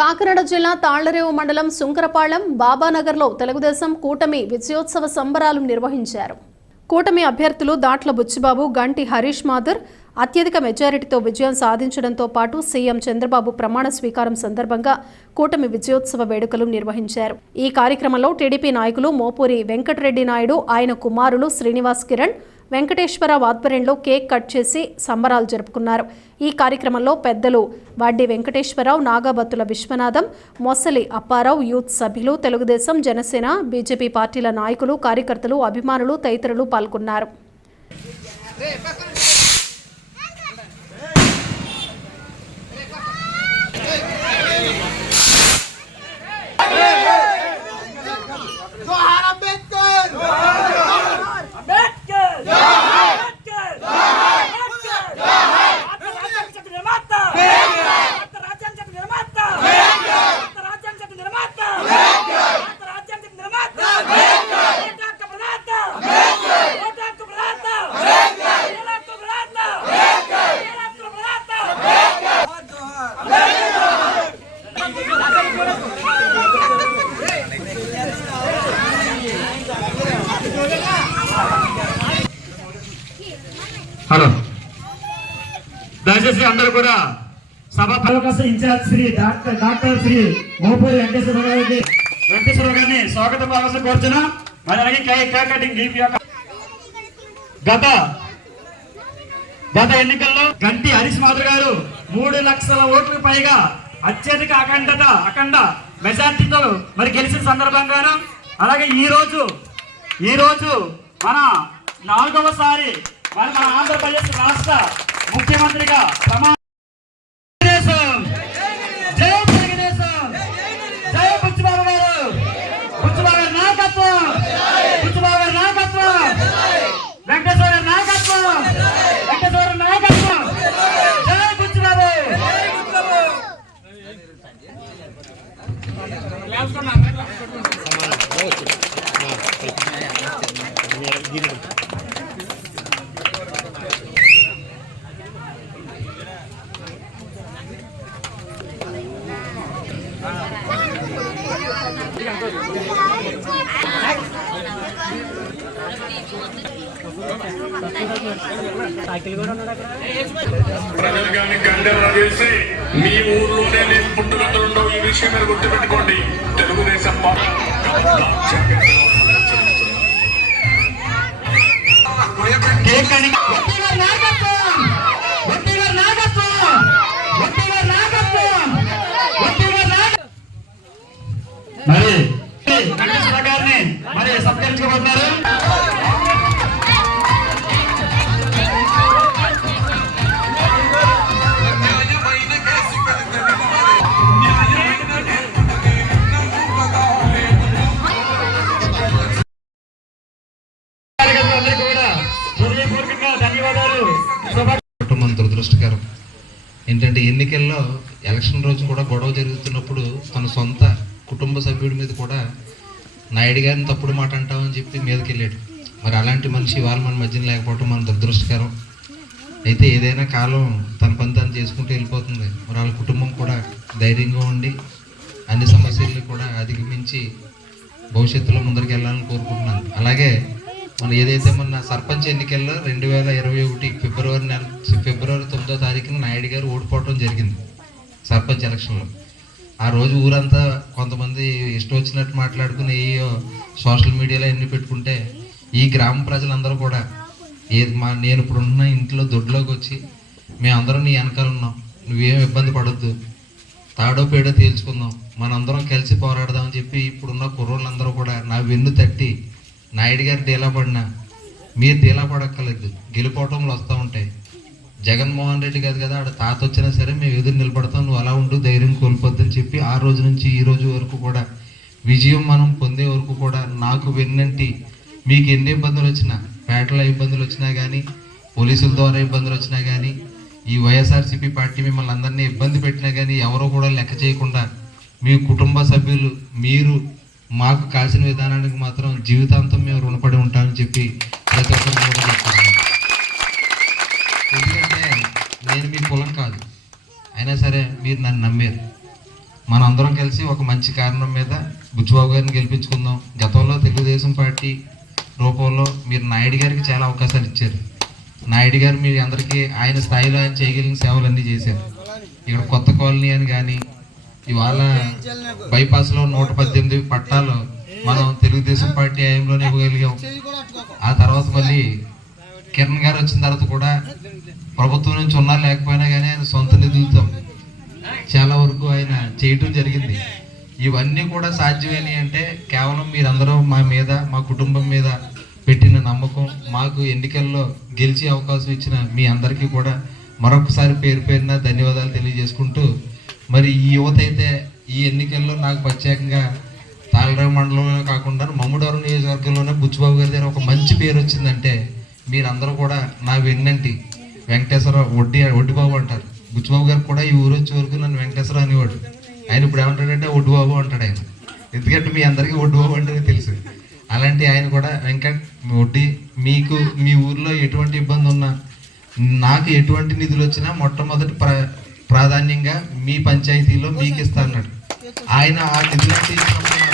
కాకినాడ జిల్లా తాళ్ళరేవు మండలం సుంకరపాళెం బాబానగర్లో తెలుగుదేశం కూటమి విజయోత్సవ సంబరాలు నిర్వహించారు. కూటమి అభ్యర్థులు దాట్ల బుచ్చిబాబు గంటి హరీష్ మాధుర్ అత్యధిక మెజారిటీతో విజయం సాధించడంతో పాటు సీఎం చంద్రబాబు ప్రమాణ స్వీకారం సందర్భంగా కూటమి విజయోత్సవ వేడుకలు నిర్వహించారు. ఈ కార్యక్రమంలో టీడీపీ నాయకులు మోపూరి వెంకటరెడ్డి నాయుడు ఆయన కుమారులు శ్రీనివాస్ కిరణ్ వెంకటేశ్వరరావు ఆధ్వర్యంలో కేక్ కట్ చేసి సంబరాలు జరుపుకున్నారు. ఈ కార్యక్రమంలో పెద్దలు వాడ్డి వెంకటేశ్వరరావు నాగబత్తుల విశ్వనాథం మొసలి అప్పారావు యూత్ సభ్యులు తెలుగుదేశం జనసేన బీజేపీ పార్టీల నాయకులు కార్యకర్తలు అభిమానులు తదితరులు పాల్గొన్నారు. హలో. దయచేసి అందరూ కూడా సభ అవకాశం in charge Shri doctor doctor Shri Mopuri Venkateswara గారికి వెంకటేశ్వర గారిని స్వాగతం అవకాశం కోరుచున్నాం. మరి అలాగే కేక్ కటింగ్ గత గత ఎన్నికల్లో గంటి హరీష్ మాధుర్ గారు మూడు లక్షల ఓట్లకు పైగా అత్యధిక అఖండత అఖండ మెజార్టీతో మరి గెలిచిన సందర్భంగాను. అలాగే ఈ రోజు ఈ రోజు మన నాలుగవసారి మరి మన ఆంధ్రప్రదేశ్ రాష్ట్ర ముఖ్యమంత్రిగా ప్రమాణ తెలుగుదేశం! జై తెలుగుదేశం! జై బుచ్చిబాబు గారు బుచ్చిబాబు గారి నాయకత్వం బుచ్చిబాబు గారి నాయకత్వం వెంకటేశ్వర గారి నాయకత్వం వెంకటేశ్వర గారి నాయకత్వం జై బుచ్చిబాబు ప్రజలు కానీ గండెల చేసి మీ ఊర్లోనే నేను పుట్టుగతులు ఉండవు ఈ విషయం మీరు గుర్తుపెట్టుకోండి తెలుగుదేశం మరి కేక్ కటింగ్ శుభ మన దురదృష్టకరం. ఏంటంటే ఎన్నికల్లో ఎలక్షన్ రోజు కూడా గొడవ జరుగుతున్నప్పుడు తన సొంత కుటుంబ సభ్యుడి మీద కూడా నాయుడు గారిని తప్పుడు మాట అంటామని చెప్పి మీదకి వెళ్ళాడు మరి అలాంటి మనిషి వాళ్ళు మన మధ్యన లేకపోవడం మన దురదృష్టకరం. అయితే ఏదైనా కాలం తన పని తను చేసుకుంటూ వెళ్ళిపోతుంది. మరి వాళ్ళ కుటుంబం కూడా ధైర్యంగా ఉండి అన్ని సమస్యల్ని కూడా అధిగమించి భవిష్యత్తులో ముందరికి వెళ్ళాలని కోరుకుంటున్నాను. అలాగే మన ఏదైతే మొన్న సర్పంచ్ ఎన్నికల్లో రెండు వేల ఇరవై ఒకటి ఫిబ్రవరి నెల ఫిబ్రవరి తొమ్మిదో తారీఖున నాయుడు గారు ఓడిపోవడం జరిగింది సర్పంచ్ ఎలక్షన్లో. ఆ రోజు ఊరంతా కొంతమంది ఇష్టం వచ్చినట్టు మాట్లాడుకుని ఏ సోషల్ మీడియాలో ఎన్ని పెట్టుకుంటే ఈ గ్రామ ప్రజలందరూ కూడా ఏది మా నేను ఇప్పుడు ఉన్న ఇంట్లో దొడ్లోకి వచ్చి మేమందరం నీ వెనకాల ఉన్నాం నువ్వేం ఇబ్బంది పడొద్దు తాడో పేడో తేల్చుకుందాం మనందరం కలిసి పోరాడదామని చెప్పి ఇప్పుడున్న కుర్రోళ్ళందరూ కూడా నా వెన్ను తట్టి నాయుడు గారు డీలా పడినా మీరు డీలా పడక్కర్లేదు. గెలిపోవటంలో వస్తూ ఉంటాయి. జగన్మోహన్ రెడ్డి కాదు కదా ఆడ తాత వచ్చినా సరే మేము ఎదురు నిలబడతాం నువ్వు అలా ఉండు ధైర్యం కోల్పోద్దని చెప్పి ఆ రోజు నుంచి ఈ రోజు వరకు కూడా విజయం మనం పొందే వరకు కూడా నాకు వెన్నంటి మీకు ఎన్ని ఇబ్బందులు వచ్చినా పేటలో ఇబ్బందులు వచ్చినా కానీ పోలీసుల ద్వారా ఇబ్బందులు వచ్చినా కానీ ఈ వైఎస్ఆర్సీపీ పార్టీ మిమ్మల్ని అందరినీ ఇబ్బంది పెట్టినా కానీ ఎవరో కూడా లెక్క చేయకుండా మీ కుటుంబ సభ్యులు మీరు మాకు కాసిన విధానానికి మాత్రం జీవితాంతం మేము రుణపడి ఉంటామని చెప్పి ప్రతి ఒక్కరు ఎందుకంటే నేను మీ కులం కాదు. అయినా సరే మీరు నన్ను నమ్మారు. మనందరం కలిసి ఒక మంచి కారణం మీద బుచ్చిబాబు గారిని గెలిపించుకుందాం. గతంలో తెలుగుదేశం పార్టీ రూపంలో మీరు నాయుడు గారికి చాలా అవకాశాలు ఇచ్చారు. నాయుడు గారు మీ అందరికీ ఆయన స్థాయిలో ఆయన చేయగలిగిన సేవలన్నీ చేశారు. ఇక్కడ కొత్త కాలనీ అని కానీ ఇవాళ బైపాస్లో నూట పద్దెనిమిది పట్టాలు మనం తెలుగుదేశం పార్టీ హయాంలోనే ఇవ్వగలిగాం. ఆ తర్వాత మళ్ళీ కిరణ్ గారు వచ్చిన తర్వాత కూడా ప్రభుత్వం నుంచి ఉన్నా లేకపోయినా కానీ ఆయన సొంత నిధులతో చాలా వరకు ఆయన చేయటం జరిగింది. ఇవన్నీ కూడా సాధ్యమైనవి అంటే కేవలం మీరందరూ మా మీద మా కుటుంబం మీద పెట్టిన నమ్మకం మాకు ఎన్నికల్లో గెలిచే అవకాశం ఇచ్చిన మీ అందరికీ కూడా మరొకసారి పేరు పేరున ధన్యవాదాలు తెలియజేసుకుంటూ మరి ఈ యువత అయితే ఈ ఎన్నికల్లో నాకు ప్రత్యేకంగా తాళరావు మండలంలో కాకుండా మమ్ముడవరం నియోజకవర్గంలోనే బుచ్చిబాబు గారి దగ్గర ఒక మంచి పేరు వచ్చిందంటే మీరందరూ కూడా నా వెన్నంటి వెంకటేశ్వర వడ్డీ వడ్డీబాబు అంటారు. బుచ్చిబాబు గారు కూడా ఈ ఊరు వచ్చే వరకు నన్ను వెంకటేశ్వర అనేవాడు. ఆయన ఇప్పుడు ఏమంటాడంటే వడ్డుబాబు అంటాడు ఆయన. ఎందుకంటే మీ అందరికీ వడ్డుబాబు అంటే తెలుసు. అలాంటి ఆయన కూడా వెంకట్ వడ్డీ మీకు మీ ఊర్లో ఎటువంటి ఇబ్బంది ఉన్నా నాకు ఎటువంటి నిధులు వచ్చినా మొట్టమొదటి ప్ర ప్రాధాన్యంగా మీ పంచాయతీలో మీకు ఇస్తా అన్నాడు ఆయన ఆ నిధులు ఇచ్చినప్పుడు నాకు